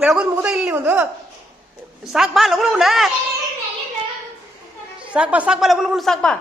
ಬೆಳಗೋದು ಮುಗ್ದ ಇಲ್ಲಿ ಒಂದು ಸಾಕ್ ಬಾ ಲಗು ಲಗುನ ಸಾಕ್ ಬಾ ಲಗು ಲಗುನ ಸಾಕ್ ಬಾ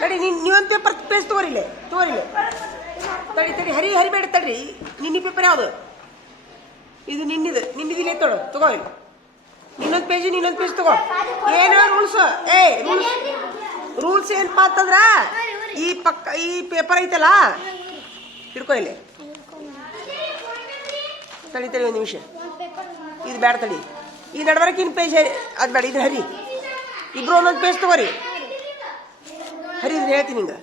ತಡಿ ನೀವೊಂದು ಪೇಪರ್ ಪೇಜ್ ತಗೋರಿ ತಡಿ ಹರಿಬೇಡ ತಡ್ರಿ ನಿನ್ನಿ ಪೇಪರ್ ಯಾವುದು ಇದು ನಿನ್ನಿದಿಲ್ಲ ತಗೋ ಇನ್ನೊಂದು ಪೇಜ್ ತಗೋ ಏನೋ ರೂಲ್ಸ್ ಏನಪ್ಪಾ ಅಂತಂದ್ರ ಈ ಪೇಪರ್ ಐತಲ್ಲ ಹಿಡ್ಕೊ ಇಲ್ಲಿ ತಡಿ ಒಂದು ನಿಮಿಷ ಇದು ಬೇಡ ತಡಿ ಈ ನಡವರಕಿನ ಪೇಜ್ ಅದು ಬೇಡ ಇದು ಹರಿ ಇಬ್ರು ಒಂದೊಂದು ಪೇಜ್ ತಗೋರಿ ಹರಿ ಇದನ್ನ ಹೇಳ್ತೀನಿ ಹಿಂಗ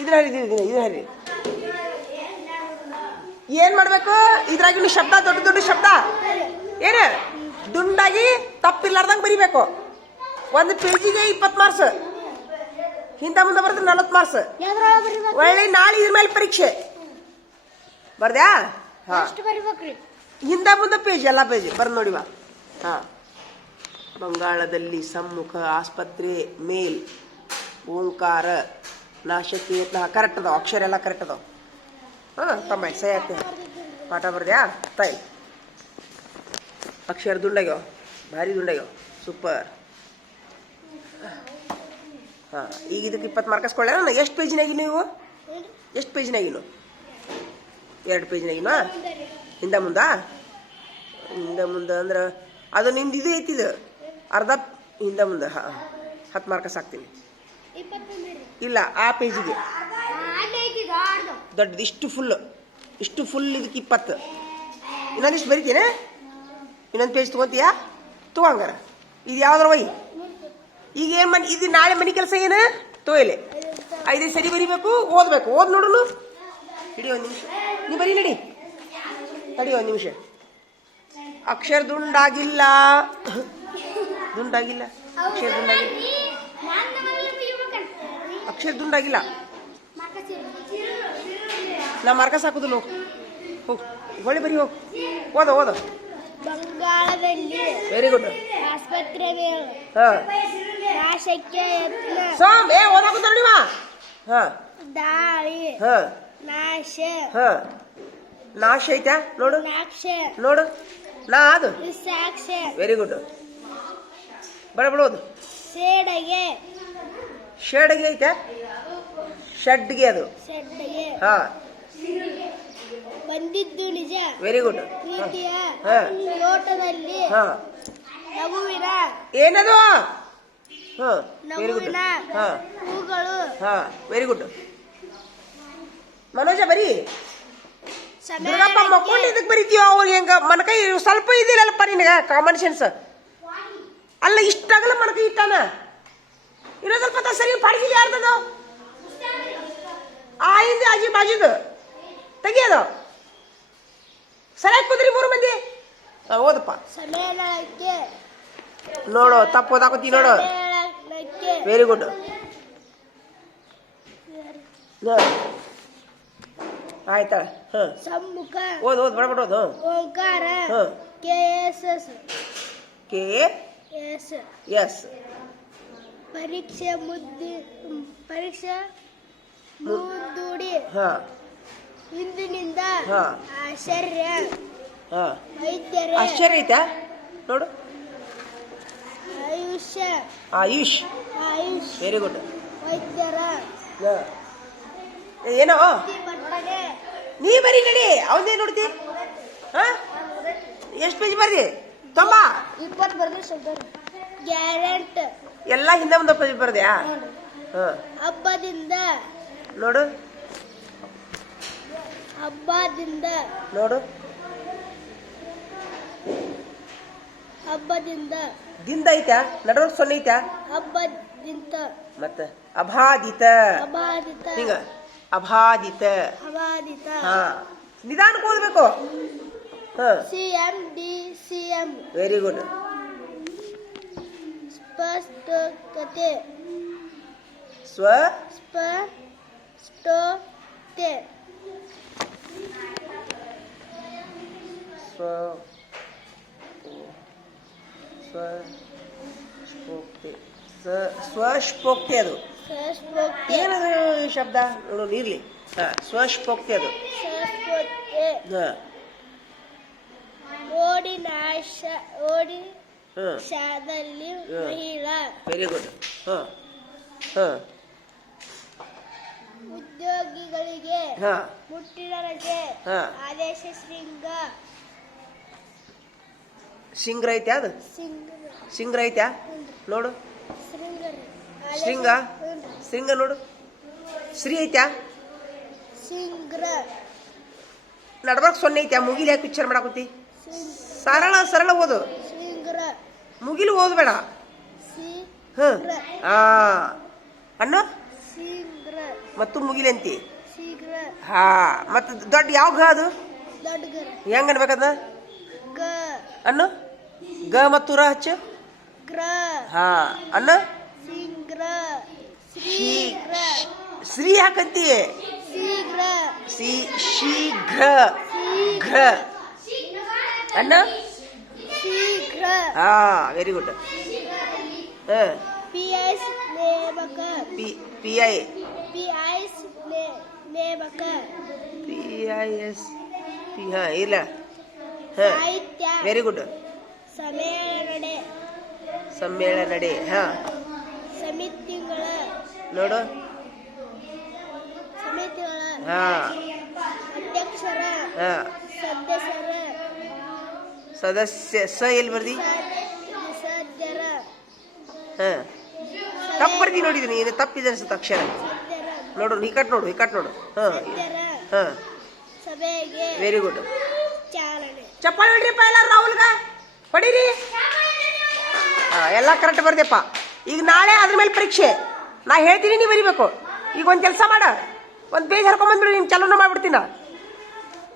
ಇದು ಹರಿ ಏನ್ ಮಾಡ್ಬೇಕು ಇದ್ರಾಗಿನ ಶಬ್ದ ದೊಡ್ಡ ಶಬ್ದ ಏನ ದುಂಡಾಗಿ ತಪ್ಪಿಲ್ಲಾರ್ದಂಗೆ ಬರಿಬೇಕು ಒಂದು ಪೇಜಿಗೆ 20 ಮಾರ್ಕ್ಸ್ ಹಿಂದ ಮುಂದೆ ಬರ್ತದೆ 40 ಮಾರ್ಕ್ಸ್ ಒಳ್ಳೆ ನಾಳೆ ಇದ್ರ ಮೇಲೆ ಪರೀಕ್ಷೆ ಬರ್ದ್ಯಾ ಹಿಂದ ಮುಂದೆ ಪೇಜ್ ಎಲ್ಲ ಪೇಜ್ ಬರ್ದು ನೋಡಿವಾ ಹಾ ಬಂಗಾಳದಲ್ಲಿ ಸಮ್ಮುಖ ಆಸ್ಪತ್ರೆ ಮೇಲ್ ಓಂಕಾರ ನಾಶಕ್ಕೆ ಕರೆಕ್ಟ್ ಅದಾವ ಅಕ್ಷರ ಎಲ್ಲ ಕರೆಕ್ಟ್ ಅದಾವ ತಮ್ಮ ಸೈ ಆಗ್ತದೆ ಪಾಠ ಬರ್ದ್ಯಾ ತೈ ಅಕ್ಷರ ದುಂಡಾಗ್ಯಾವ ಭಾರಿ ದುಂಡಾಗ್ಯಾವ ಸೂಪರ್ ಈಗ ಇದಕ್ಕೆ 20 ಮಾರ್ಕ್ಸ್ ಕೊಳ್ಳ ಎಷ್ಟು ಪೇಜಿನಾಗಿನ ನೀವು ಎಷ್ಟು ಪೇಜಿನಾಗಿನು 2 ಪೇಜಿನಾಗಿನ ಹಿಂದ ಮುಂದ ಅಂದ್ರೆ ಅದು ನಿಂದು ಇದು ಐತಿದು ಅರ್ಧ ಹಿಂದ ಮುಂದೆ 10 ಮಾರ್ಕ್ಸ್ ಹಾಕ್ತೀನಿ ಇಲ್ಲ ಆ ಪೇಜಿಗೆ ದೊಡ್ಡದು ಇಷ್ಟು ಫುಲ್ ಇದಕ್ಕೆ 20 ಇನ್ನೊಂದಿಷ್ಟು ಬರಿತೀನಿ ಇನ್ನೊಂದು ಪೇಜ್ ತೊಗೊಂತೀಯಾ ತಗೋಂಗಾರ ಇದು ಯಾವ್ದಾರ ಒಯ್ ಈಗ ಏನು ಇದು ನಾಳೆ ಮನೆ ಕೆಲಸ ಏನು ತೋಯಿಲೆ 5 ಸರಿ ಬರಿಬೇಕು ಓದ್ಬೇಕು ನೋಡುನು ಹಿಡಿ ಒಂದು ನಿಮಿಷ ನೀ ಬರೀ ನಡಿ ತಡಿ ಒಂದು ನಿಮಿಷ ಅಕ್ಷರ ದುಂಡಾಗಿಲ್ಲ ಅಕ್ಷರ ದುಂಡಾಗಿಲ್ಲ ನಾ ಮಾರ್ಕಸ್ ಹಾಕುದಿಲ್ಲ ಹೋಗು ಹೊಳಿ ಬರಿ ಹೋಗು ಓದ ಬಂಗಾಳದಲ್ಲಿ ವೆರಿ ಗುಡ್ ಆಸ್ಪತ್ರೆ ನಾಶಕ್ಕೆ ಯತ್ನ ಸೋಮ್ ಓದಾಕುತ್ತ ನೋಡಿವ ದಾಳಿ ನಾಶ ಐತಾ ನೋಡು ನಾ ಅದು ವೆರಿ ಗುಡ್ ಬಿಡೋದು ಶೇಡಗೆ ಐತಾ ಶೆಡ್ಗೆ ಅದು ಬಂದಿದ್ದು ನಿಜ ವೆರಿ ಗುಡ್ ಪ್ರೀತಿಯ ಲೋಟದಲ್ಲಿ ನಗುವಿನ ಏನದು ವೆರಿ ಗುಡ್ ಹೂಗಳು ವೆರಿ ಗುಡ್ ಮನೋಜ ಬರೀ ದುರ್ಗಪ್ಪ ಮಕ್ಕೊಂಡು ಇದಕ್ಕೆ ಬರೀತೀವ ಅವ್ರು ಹೆಂಗ ಮನಕೈ ಸ್ವಲ್ಪ ಇದಿಲ್ಲಪ್ಪ ನಿನಗ ಕಾಮನ್ ಸೆನ್ಸ್ ಅಲ್ಲ ಇಷ್ಟಾಗಲ್ಲ ಮನಕೈ ಇಟ್ಟಾನ ಇನ್ನೊಂದು ಸ್ವಲ್ಪ ಸರಿ ಪಾಡಿಗೆ ಯಾರ್ದದು ಆ ಹಿಂದೆ ಆಜಿ ಬಾಜುದು ತೆಗಿಯೋದು ಸರಿಯಾಗಿ ಕುದ್ರಿ 3 ಮಂದಿ ಓದಪ್ಪ ನೋಡು ತಪ್ಪು ಓದಾಕತ್ತಿ ನೋಡು ವೆರಿ ಗುಡ್ ಆಯ್ತಾ ಸಮ್ಮುಖ ಓದ್ ಬಡಬಡೋದು ಓಂಕಾರ ಎಸ್ ಪರೀಕ್ಷೆ ಮುದ್ದುಡಿ ಹಿಂದಿನಿಂದ ಆಶ್ಚರ್ಯ ಆಶ್ಚರ್ಯ ಐತಾ ನೋಡು ಆಯುಷ್ ವೆರಿ ಗುಡ್ ವೈದ್ಯರ ಏನೋ ನೀ ಬರೀ ನಡಿ ಅವನೇ ನೋಡ್ತಿ ಎಷ್ಟು ಪೇಜ್ ಬರ್ರಿ 20 ಬರ್ರಿ ಗ್ಯಾರಂಟ್ ಎಲ್ಲ ಹಿಂದೆ ಮುಂದೆ ಪೇಜ್ ಬರ್ದ್ಯಾ ಹಬ್ಬದಿಂದ ನೋಡು ದಿಂದ ಐತಾ ನಡುವ ಸೊನ್ನೆ ಐತಾ ಹಬ್ಬದಿಂದ ಮತ್ತೆ ಅಬಾಧಿತ ಹಿಂಗ ಅಬಾಧಿತ ನಿಧಾನಕ್ಕೆ ಓದ್ಬೇಕು ಸಿಎಂ ವೆರಿ ಗುಡ್ ಸ್ಪಷ್ಟತೆ ಸ್ವಶ್ಪೋಕ್ತಿ ಅದು ಸಸ್ಪೋಕ್ತೆ ಏನದು ಶಬ್ದ ನೋಡು ಇರ್ಲಿ. ಸ್ವಶ್ಪೋಕ್ತಿ ಅದು. ಸಸ್ಪೋಕ್ತೆ ಹಾ ಓಡಿಶಾದಲ್ಲಿ ಮಹಿಳಾ ವೆರಿ ಗುಡ್. ಹಾ ಹಾ ಉದ್ಯೋಗಿಗಳಿಗೆ ಹಾ ಮುಟ್ಟಿನ ರಜೆ ಹಾ ಆದೇಶ ಸಿಂಗ್ರ ಐತ್ಯಾ ಅದು? ಸಿಂಗ್ರ ಐತ್ಯಾ ನೋಡು. ಶೃಂಗ ಶೃಂಗ ನೋಡು. ಶ್ರೀ ಐತ್ಯಾ? ಸಿಂಗ್ರ ನಡ್ಬರ್ಕ್ ಸೊನ್ನೆ ಐತ್ಯಾ? ಮುಗಿಲಿ ಯಾಕೆ ಪಿಕ್ಚರ್ ಮಾಡಾಕುತ್ತಿ? ಸರಳ ಸರಳ ಓದು. ಸಿಂಗ್ರ ಮುಗಿಲು ಓದ್ಬೇಡ. ಹಾ ಅನ್ನು ಸಿಂಗ್ರ ಮತ್ತು ಮುಗಿಲಿ ಅಂತಿ. ಶೀಘ್ರ ಹಾ ಮತ್ತು ದೊಡ್ಡ ಯಾವ ಗ ಅದು ದೊಡ್ಡಗರ ಹೆಂಗ್ ಅನ್ಬೇಕದ? ಗ ಅನ್ನು ಗ ಮತ್ತು ರ ಹಚ್ಚು. ಗ್ರ ಹಾ ಅನ್ನು ಸಿಂಗ್ರ ಶೀಘ್ರ. ಶೀಘ್ರ ಶ್ರೀ ಹಾಕಂತಿ. ಶೀಘ್ರ ಶೀಘ್ರ ಘ್ರ ಅನ್ನು ಶೀಘ್ರ ಹಾ ವೆರಿ ಗುಡ್. ಪಿಎಸ್ ನೇಮಕ PI ಪಿಎಸ್ ನೇಮಕ PIS ಹಾ ಇಲ್ಲ. ಹಾ ಸಾಹಿತ್ಯ ವೆರಿ ಗುಡ್. ಸಮ್ಮೇಳನಡೆ ಹಾ ಸಮಿತಿಗಳ ನೋಡು. ಹಾ ಅಧ್ಯಕ್ಷರ ಹಾ ಸದಸ್ಯರ ಸದಸ್ಯ ಸ ಎಲ್ಲಿ ಬರ್ದಿ? ಸದಸ್ಯರ ಹಾ ತಪ್ಪು ಬರ್ದಿ ನೋಡಿದೀನಿ. ಏನು ತಪ್ಪಿದೆ ಅನ್ಸುತ್ತೆ ಅಕ್ಷರ. ನೋಡು ಈ ಕಟ್ ನೋಡು, ಈ ಕಟ್ ನೋಡು. ಹಾ ಹಾ ಸಭೆಗೆ ವೆರಿ ಗುಡ್. ಚಾಲನೆ. ಚಪ್ಪಾಳೆ ಹೊಡ್ರಿಪ್ಪ ಎಲ್ಲ. ರಾಹುಲ್ಗ ಹೊಡೀರಿ. ಹಾ ಎಲ್ಲ ಕರೆಕ್ಟ್ ಬರ್ದೆಪ್ಪ. ಈಗ ನಾಳೆ ಅದ್ರ ಮೇಲೆ ಪರೀಕ್ಷೆ. ನಾ ಹೇಳ್ತೀನಿ, ನೀವು ಬರಿಬೇಕು. ಈಗ ಒಂದು ಕೆಲಸ ಮಾಡ, ಒಂದು ಪೇಜ್ ಹರ್ಕೊಂಬಂದ್ಬಿಡು. ನೀನು ಚಲನ ಮಾಡ್ಬಿಡ್ತೀನಿ.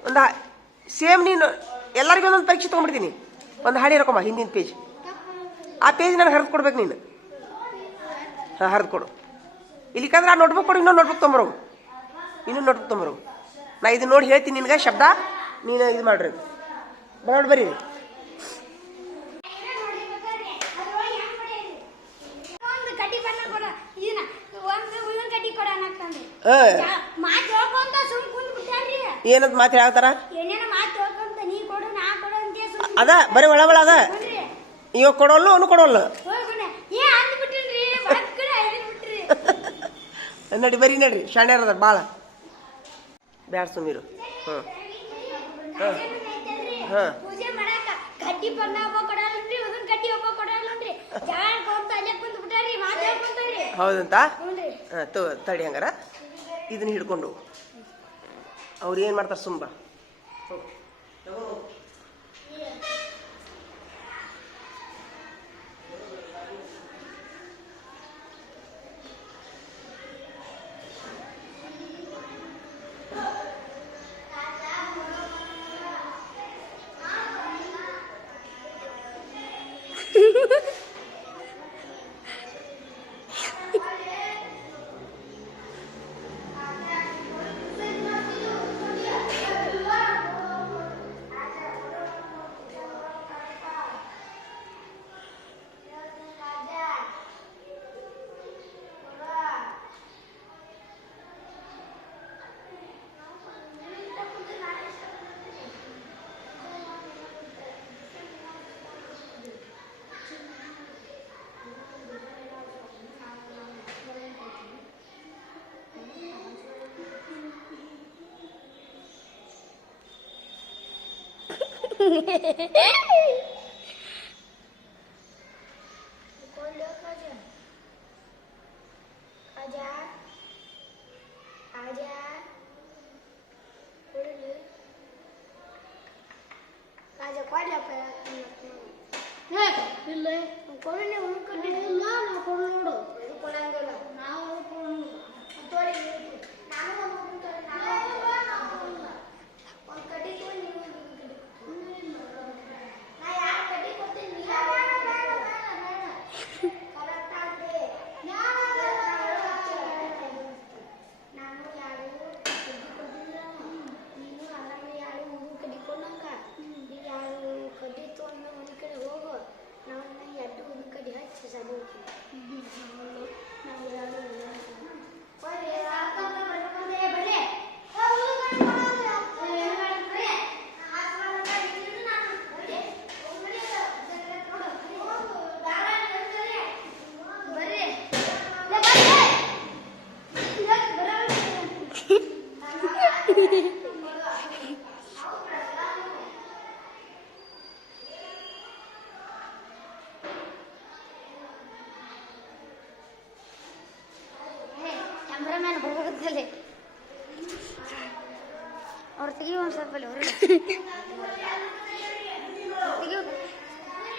ಒಂದು ಸೇಮ್ ನೀನು ಎಲ್ಲರಿಗೂ ಒಂದೊಂದು ಪರೀಕ್ಷೆ ತೊಗೊಂಡ್ಬಿಡ್ತೀನಿ. ಒಂದು ಹಾಡಿ ಹರ್ಕೊಂಬ ಹಿಂದಿನ ಪೇಜ್. ಆ ಪೇಜ್ ನಾನು ಹರಿದು ಕೊಡ್ಬೇಕು ನೀನು. ಹಾಂ ಹರಿದು ಕೊಡು. ಇಲ್ಲಿಕಂದ್ರೆ ಆ ನೋಟ್ಬುಕ್ ಕೊಡು. ಇನ್ನೊಂದು ನೋಟ್ಬುಕ್ ತೊಂಬರೋ. ಇನ್ನೊಂದು ನೋಟ್ಬುಕ್ ತೊಂಬರೋ. ನಾ ಇದು ನೋಡಿ ಹೇಳ್ತೀನಿ ನಿನಗೆ ಶಬ್ದ. ನೀನು ಇದು ಮಾಡ್ರಿ. ನೋಡಿ ಬರೀ. ಏನಂತ ಮಾತು ಹೇಳ್ತಾರ? ಅದ ಬರೀ ಒಳ ಅದ. ಇವಾಗ ಕೊಡೋಲ್ಲ, ಅವನು ಕೊಡೋಲ್ಲ. ನಡಿ ಬರೀ ನಡ್ರಿ. ಶಾಣ್ಯಾರ ಅದ ಭಾಳ. ಬ್ಯಾಡ ಸುಮೀರು. ಹಾಂ ಹಾಂ ಹೌದಂತ. ಹಾಂ ತಡಿ ಹಂಗಾರ ಇದನ್ನ ಹಿಡ್ಕೊಂಡು ಅವ್ರು ಏನು ಮಾಡ್ತಾರೆ ಸುಂಬ. ಕ್ಯಾಮ್ರಾಮ್ಯಾನ್ ಬರ್ಬೇಕಂತಲ್ಲಿ ಅವ್ರು ತೆಗಿ ಒಂದು ಸ್ವಲ್ಪ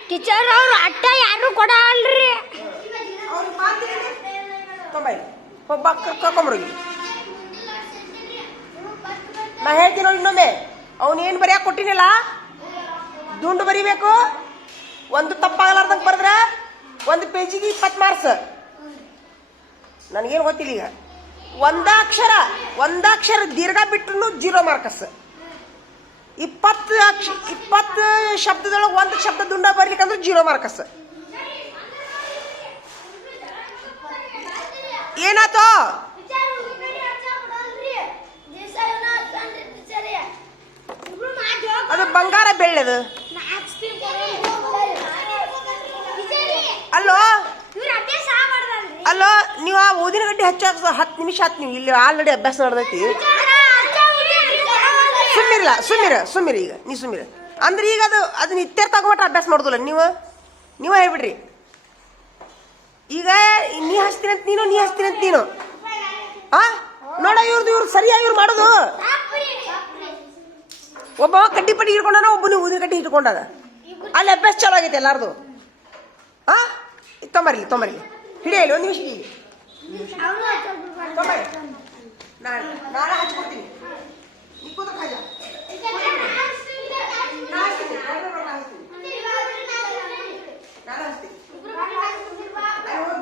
ಟೀಚರ್ ಅವ್ರು ಅಟ್ಟ ಯಾರು ಕೊಡಲ್ರಿ ಕರ್ಕೊಂಬರೋಗಿ ನಾ ಹೇಳ್ತೀನಿ ನೋಡಿ ಇನ್ನೊಮ್ಮೆ ಅವನೇನು ಬರೆಯಕ್ಕೆ ಕೊಟ್ಟಿನಿಲ್ಲ ದುಂಡು ಬರಿಬೇಕು ಒಂದು ತಪ್ಪಾಗಲಾರ್ದಂಗೆ ಬರೆದ್ರೆ ಒಂದು ಪೇಜಿಗೆ 20 ಮಾರ್ಕ್ಸ್ ನನಗೇನು ಗೊತ್ತಿಲ್ಲ ಈಗ ಒಂದಾಕ್ಷರ ದೀರ್ಘ ಬಿಟ್ರು 0 ಮಾರ್ಕ್ಸ್ 20 ಶಬ್ದದೊಳಗೆ ಒಂದು ಶಬ್ದ ದುಂಡ ಬರ್ಲಿಕ್ಕಂದ್ರೆ 0 ಮಾರ್ಕ್ಸ್ ಏನಾತೋ ಅದು ಬಂಗಾರ ಬೆಳ್ಳೆದು ಅಲ್ಲೋ ನೀವು ಆ ಊದಿನ ಗಡ್ಡೆ ಹಚ್ಚ 10 ನಿಮಿಷ ಆಯ್ತು ನೀವು ಇಲ್ಲಿ ಆಲ್ರೆಡಿ ಅಭ್ಯಾಸ ನಡೆದೈತಿ ಸುಮ್ಮಿರ ಈಗ ನೀ ಸುಮ್ಮಿರ ಅಂದ್ರೆ ಈಗ ಅದನ್ನ ಇತ್ಯರ್ಥ ಆಗೋಮಟ್ಟ ಅಭ್ಯಾಸ ಮಾಡೋದಿಲ್ಲ ನೀವು ಹೇಳ್ಬಿಡ್ರಿ ಈಗ ನೀ ಹಚ್ತೀನಿ ಅಂತ ನೀನು ನೋಡ ಇವ್ರು ಸರಿಯಾಗಿ ಇವ್ರು ಮಾಡೋದು ಒಬ್ಬ ಕಡ್ಡಿ ಪಟ್ಟಿ ಹಿಡ್ಕೊಂಡಾನ ಒಬ್ಬ ಊದಿನ ಕಡ್ಡಿ ಹಿಡ್ಕೊಂಡಾನ ಅಲ್ಲಿ ಅಭ್ಯಾಸ ಚಲೋ ಆಗೈತೆ ಎಲ್ಲಾರ್ದು ತೊಂಬರ್ಲಿ ಹಿಡಿಯಲಿ ಒಂದು ನಿಮಿಷ ಹಿಡಿಯಲಿ ನಾಳೆ ಹಚ್ಕೊಡ್ತೀನಿ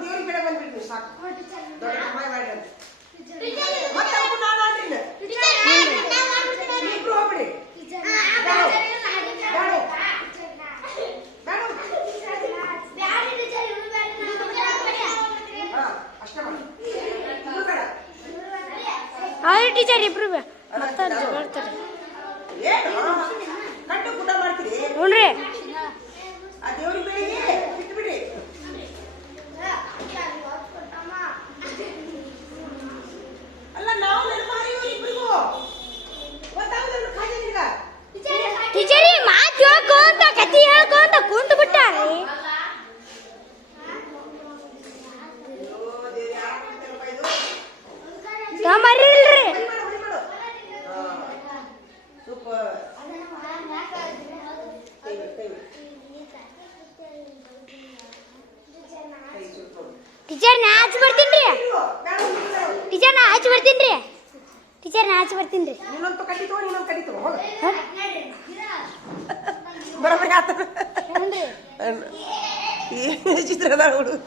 ದೇವ್ರಿಗೆ ಬೇಡ ಬಂದ್ಬಿಡ್ತೀನಿ ಸಾಕು ದೊಡ್ಡ ಕಮಾಯಿ ಮಾಡಿ ಮತ್ತೆ ನಾನು ಇಬ್ರು ಹೋಗ್ಬಿಡಿ ಅಷ್ಟೇ ಮಾಡಿ ಟೀಚರ್ ಇಬ್ರು ಬರ್ತಾರೆ ಏನು ಕಟ್ಟು ಊಟ ಮಾಡ್ತೀರಿ ನೋಡ್ರಿ ಆ ದೇವ್ರಿಗೆ ಬೆಳಿಗ್ಗೆ ಬಿಟ್ಬಿಡಿ ಅಲ್ಲ ನಾವು ನೆನಪಾರಿ ಇಬ್ಬರಿಗೂ ಗೊತ್ತಾಗುದಿಲ್ಲ ಖಾಜನಿಗ ಟೀಚರಿ ಮಾತು ಹೇಳ್ಕೊಂತ ಕತಿ ಹೇಳ್ಕೊಂತ ಕುಂತು ಬಿಟ್ಟಾರೆ ಮರಿಲ್ರಿ ಸೂಪರ್ ಟೀಚರ್ ನಾ ಹಚ್ಚಿ ಬರ್ತೀನಿ ನೀನೊಂದು ಕಟ್ಟಿ ತಗೋ ನೀನೊಂದು ಕಟ್ಟಿ ತಗೋ ಹೋಗ ಬರೋಬ್ಬರಿ ಆತ ಚಿತ್ರದ ಹುಡುಗ